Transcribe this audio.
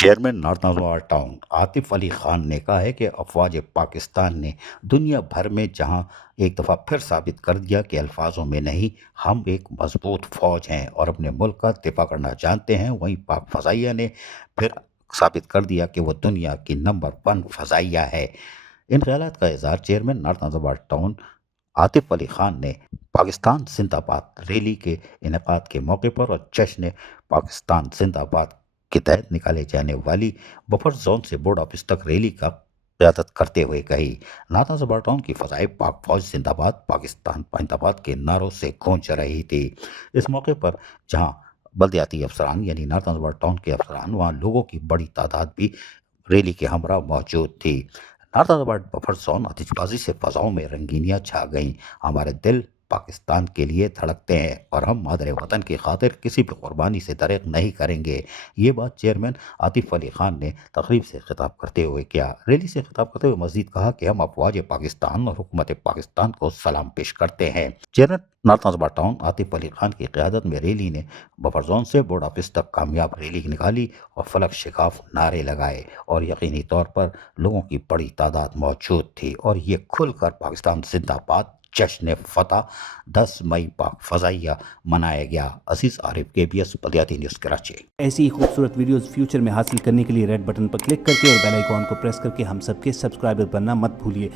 Chairman northern town Atif Ali Khan نے کہا ہے کہ افواج پاکستان نے دنیا بھر میں جہاں ایک دفعہ پھر ثابت کر دیا کہ الفاظوں میں نہیں، ہم ایک مضبوط فوج ہیں اور اپنے ملک کا دفاع کرنا جانتے ہیں، وہیں پاک فضائیہ نے پھر ثابت کر دیا کہ وہ دنیا کی نمبر 1 فضائیہ ہے۔ ان خیالات کا اظہار chairman northern town Atif Ali Khan نے پاکستان زندہ باد ریلی کے انعقاد کے موقع پر اور جشن پاکستان زندہ باد کے تحت نکالے جانے والی بفر زون سے بورڈ آفس تک ریلی کا قیادت کرتے ہوئے کہی۔ نارتھن ٹاؤن کی فضائیں پاک فوج زندہ باد، پاکستان پائندہ باد کے نعروں سے گونج رہی تھی۔ اس موقع پر جہاں بلدیاتی افسران یعنی نارتھن ٹاؤن کے افسران، وہاں لوگوں کی بڑی تعداد بھی ریلی کے ہمراہ موجود تھی۔ نارتھن بفر زون آتش بازی سے فضاؤں میں رنگینیاں چھا گئیں۔ ہمارے دل پاکستان کے لیے دھڑکتے ہیں اور ہم مادر وطن کی خاطر کسی بھی قربانی سے دریغ نہیں کریں گے۔ یہ بات چیئرمین عاطف علی خان نے تقریب سے خطاب کرتے ہوئے کیا۔ ریلی سے خطاب کرتے ہوئے مزید کہا کہ ہم افواج پاکستان اور حکومت پاکستان کو سلام پیش کرتے ہیں۔ Chairman northern town Atif Ali Khan کی قیادت میں ریلی نے بفر زون سے بورڈ آفس تک کامیاب ریلی نکالی اور فلک شگاف نعرے لگائے، اور یقینی طور پر لوگوں کی بڑی تعداد موجود تھی اور یہ کھل کر پاکستان زندہ باد جشن فتح 10 مئی پاک فضائیہ منایا گیا۔ عزیز عارف، KBS بلدیاتی نیوز کراچی۔ ایسی ہی خوبصورت ویڈیوز فیوچر میں حاصل کرنے کے لیے ریڈ بٹن پر کلک کر کے اور بیل آئیکن کو پریس کر کے ہم سب کے سبسکرائبر بننا مت بھولیے۔